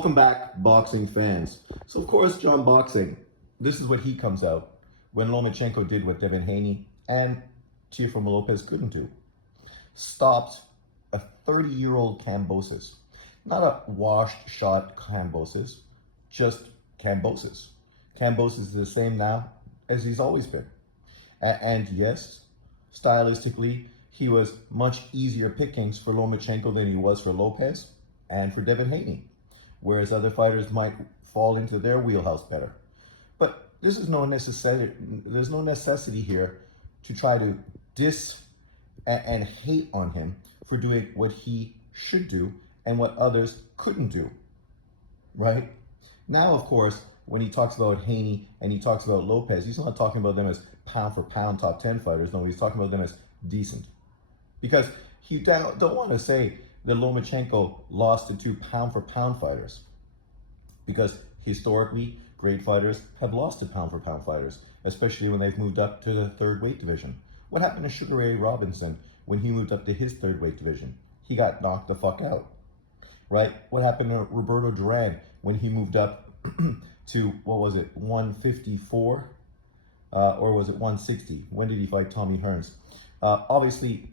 Welcome back, boxing fans. So, of course, John Boxing, this is what he comes out when Lomachenko did what Devin Haney and Teofimo Lopez couldn't do. Stopped a 30-year-old Kambosos. Not a washed shot Kambosos, just Kambosos. Kambosos is the same now as he's always been. And yes, stylistically, he was much easier pickings for Lomachenko than he was for Lopez and for Devin Haney, whereas other fighters might fall into their wheelhouse better. But this is there's no necessity here to try to diss and hate on him for doing what he should do and what others couldn't do, right? Now, of course, when he talks about Haney and he talks about Lopez, he's not talking about them as pound for pound top 10 fighters. No, he's talking about them as decent. Because you don't want to say that Lomachenko lost to two pound for pound fighters, because historically great fighters have lost to pound for pound fighters, especially when they've moved up to the third weight division. What happened to Sugar Ray Robinson when he moved up to his third weight division? He got knocked the fuck out, right? What happened to Roberto Duran when he moved up to, what was it, 154? Or was it 160? When did he fight Tommy Hearns? Obviously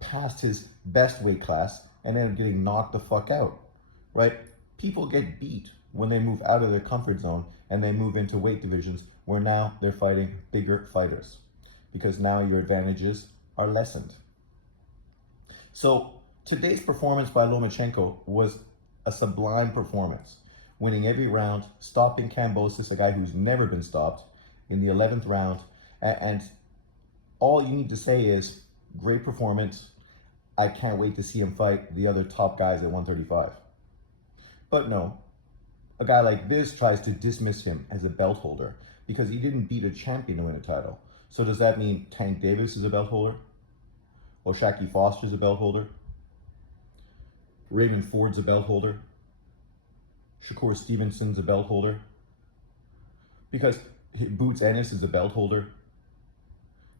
past his best weight class and ended up getting knocked the fuck out, right? People get beat when they move out of their comfort zone and they move into weight divisions where now they're fighting bigger fighters, because now your advantages are lessened. So today's performance by Lomachenko was a sublime performance, winning every round, stopping Kambosos, a guy who's never been stopped, in the 11th round. And all you need to say is, great performance. I can't wait to see him fight the other top guys at 135. But no, a guy like this tries to dismiss him as a belt holder because he didn't beat a champion to win a title. So does that mean Tank Davis is a belt holder? O'Shaquie Foster's a belt holder? Raymond Ford's a belt holder? Shakur Stevenson's a belt holder? Because Boots Ennis is a belt holder?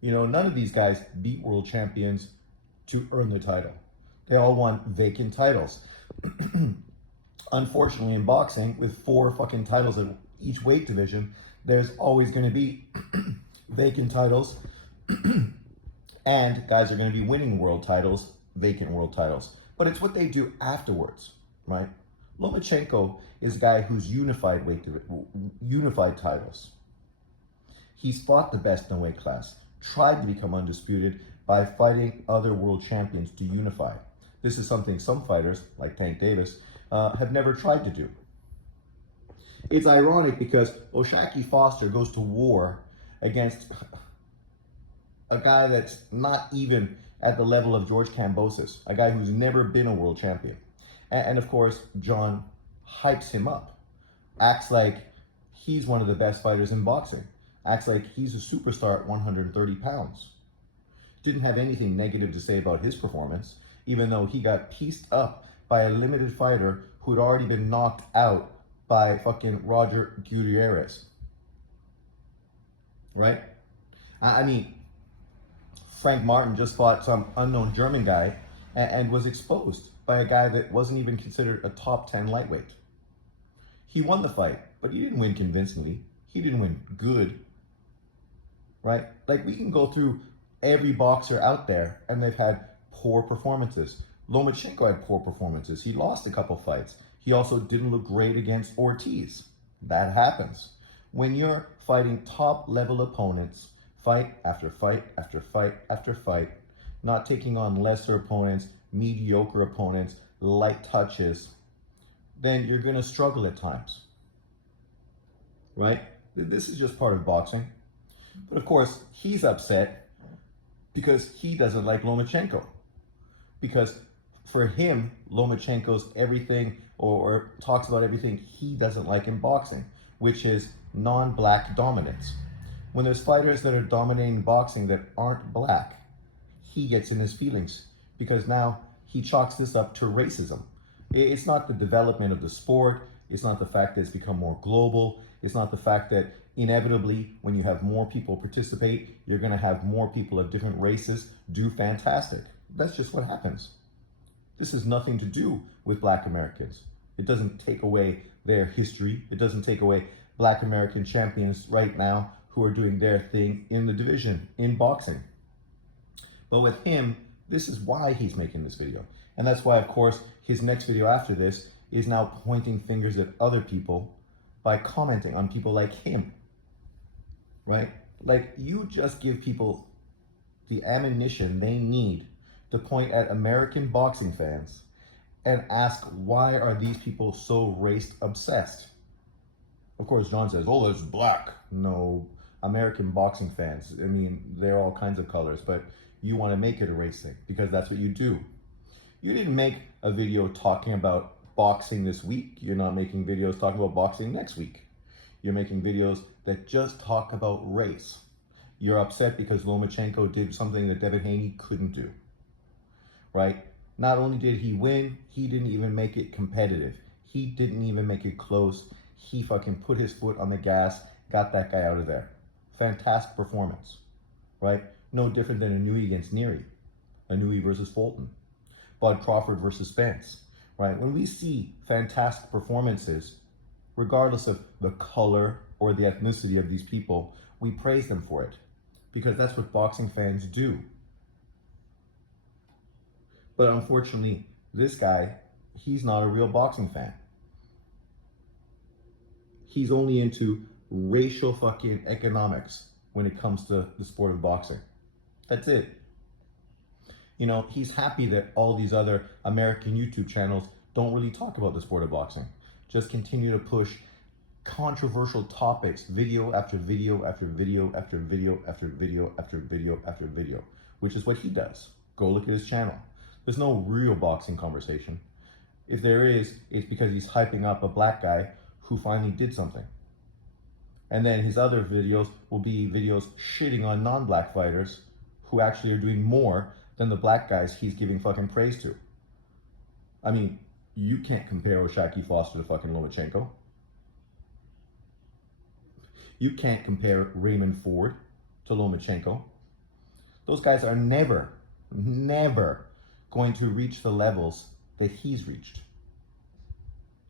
You know, none of these guys beat world champions to earn the title. They all won vacant titles. Unfortunately, in boxing, with 4 fucking titles at each weight division, there's always going to be vacant titles, and guys are going to be winning world titles, vacant world titles. But it's what they do afterwards, right? Lomachenko is a guy who's unified titles. He's fought the best in weight class, tried to become undisputed by fighting other world champions to unify. This is something some fighters, like Tank Davis, have never tried to do. It's ironic because O'Shaquie Foster goes to war against a guy that's not even at the level of George Kambosos, a guy who's never been a world champion. And of course, John hypes him up, acts like he's one of the best fighters in boxing, acts like he's a superstar at 130 pounds. Didn't have anything negative to say about his performance, even though he got pieced up by a limited fighter who'd already been knocked out by fucking Roger Gutierrez. Right? I mean, Frank Martin just fought some unknown German guy and was exposed by a guy that wasn't even considered a top 10 lightweight. He won the fight, but he didn't win convincingly. He didn't win good. Right? Like, we can go through every boxer out there and they've had poor performances. Lomachenko had poor performances. He lost a couple fights. He also didn't look great against Ortiz. That happens. When you're fighting top level opponents, fight after fight after fight after fight, not taking on lesser opponents, mediocre opponents, light touches, then you're going to struggle at times. Right? This is just part of boxing. But of course, he's upset because he doesn't like Lomachenko. Because for him, Lomachenko's everything, or talks about everything he doesn't like in boxing, which is non-black dominance. When there's fighters that are dominating boxing that aren't black, he gets in his feelings because now he chalks this up to racism. It's not the development of the sport. It's not the fact that it's become more global. It's not the fact that inevitably, when you have more people participate, you're going to have more people of different races do fantastic. That's just what happens. This has nothing to do with Black Americans. It doesn't take away their history. It doesn't take away Black American champions right now who are doing their thing in the division, in boxing. But with him, this is why he's making this video. And that's why, of course, his next video after this is now pointing fingers at other people by commenting on people like him, right? Like, you just give people the ammunition they need to point at American boxing fans and ask, why are these people so race obsessed? Of course, John says, oh, it's black. No, American boxing fans, I mean, they're all kinds of colors, but you want to make it a race thing because that's what you do. You didn't make a video talking about boxing this week. You're not making videos talking about boxing next week. You're making videos that just talk about race. You're upset because Lomachenko did something that Devin Haney couldn't do, right? Not only did he win, he didn't even make it competitive. He didn't even make it close. He fucking put his foot on the gas, got that guy out of there. Fantastic performance, right? No different than a Nui against Neary, a Nui versus Fulton, Bud Crawford versus Spence, right? When we see fantastic performances, regardless of the color or the ethnicity of these people, we praise them for it because that's what boxing fans do. But unfortunately, this guy, he's not a real boxing fan. He's only into racial fucking economics when it comes to the sport of boxing. That's it. You know, he's happy that all these other American YouTube channels don't really talk about the sport of boxing. Just continue to push controversial topics, video after video after video after video after video after video after video, which is what he does. Go look at his channel. There's no real boxing conversation. If there is, it's because he's hyping up a black guy who finally did something. And then his other videos will be videos shitting on non-black fighters who actually are doing more than the black guys he's giving fucking praise to. I mean, you can't compare O'Shaquie Foster to fucking Lomachenko. You can't compare Raymond Ford to Lomachenko. Those guys are never going to reach the levels that he's reached.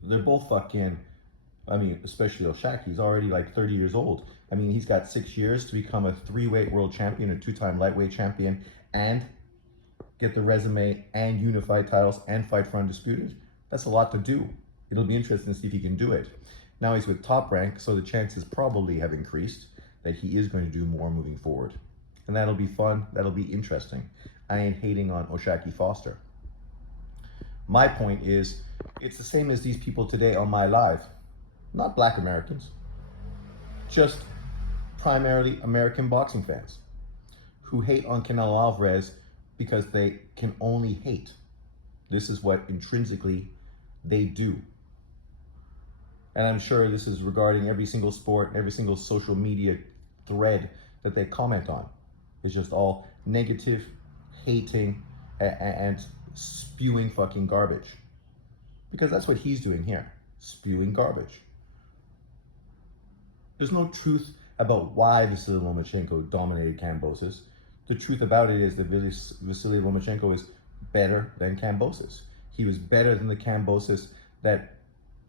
They're both fucking, I mean, especially O'Shaquie, he's already like 30 years old. I mean, he's got 6 years to become a 3-weight world champion, a 2-time lightweight champion, and get the resume and unified titles and fight for undisputed. That's a lot to do. It'll be interesting to see if he can do it. Now he's with Top Rank, so the chances probably have increased that he is going to do more moving forward. And that'll be fun, that'll be interesting. I ain't hating on O'Shaquie Foster. My point is, it's the same as these people today on my live. Not black Americans, just primarily American boxing fans who hate on Canelo Alvarez because they can only hate. This is what intrinsically they do. And I'm sure this is regarding every single sport, every single social media thread that they comment on. It's just all negative, hating, and spewing fucking garbage. Because that's what he's doing here, spewing garbage. There's no truth about why Vasily Lomachenko dominated Kambosos. The truth about it is that Vasily Lomachenko is better than Kambosos. He was better than the Kambosos that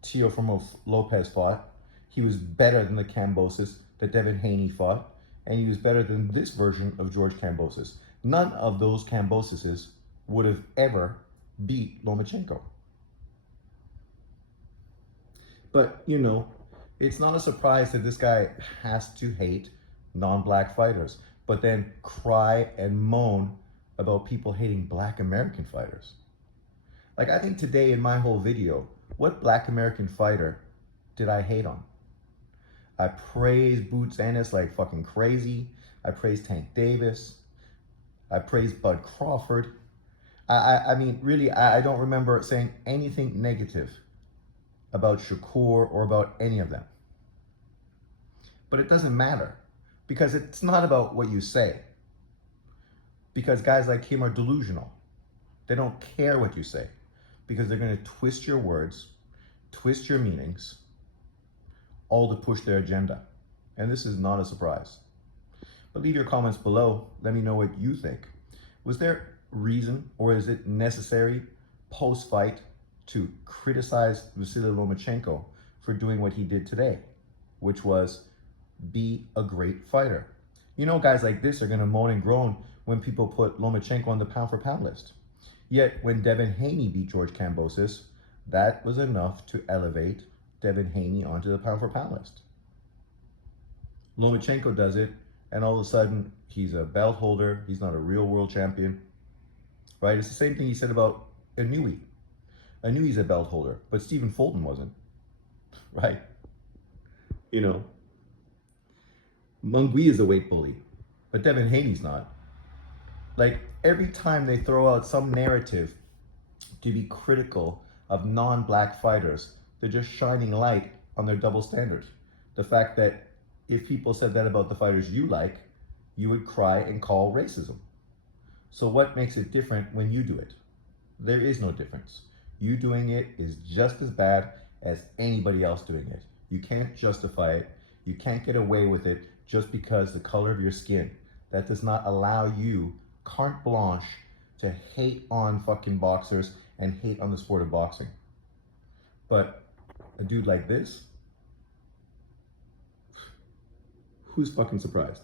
Teofimo Lopez fought. He was better than the Kambosos that Devin Haney fought. And he was better than this version of George Kambosos. None of those Kambososes would have ever beat Lomachenko. But, you know, it's not a surprise that this guy has to hate non-black fighters, but then cry and moan about people hating black American fighters. Like, I think today in my whole video, what black American fighter did I hate on? I praised Boots Ennis like fucking crazy. I praised Tank Davis. I praised Bud Crawford. I mean, really, I don't remember saying anything negative about Shakur or about any of them. But it doesn't matter because it's not about what you say. Because guys like him are delusional. They don't care what you say because they're going to twist your words, twist your meanings, all to push their agenda. And this is not a surprise. But leave your comments below. Let me know what you think. Was there reason or is it necessary post-fight to criticize Vasily Lomachenko for doing what he did today, which was be a great fighter. You know, guys like this are going to moan and groan when people put Lomachenko on the pound for pound list. Yet when Devin Haney beat George Kambosos, that was enough to elevate Devin Haney onto the pound for pound list. Lomachenko does it, and all of a sudden he's a belt holder. He's not a real world champion, right? It's the same thing he said about Inoue. Inoue's a belt holder, but Stephen Fulton wasn't, right? You know, Mungui is a weight bully, but Devin Haney's not. Like, every time they throw out some narrative to be critical of non-black fighters, they're just shining light on their double standard. The fact that if people said that about the fighters you like, you would cry and call racism. So what makes it different when you do it? There is no difference. You doing it is just as bad as anybody else doing it. You can't justify it. You can't get away with it just because the color of your skin. That does not allow you carte blanche to hate on fucking boxers and hate on the sport of boxing. But a dude like this, who's fucking surprised?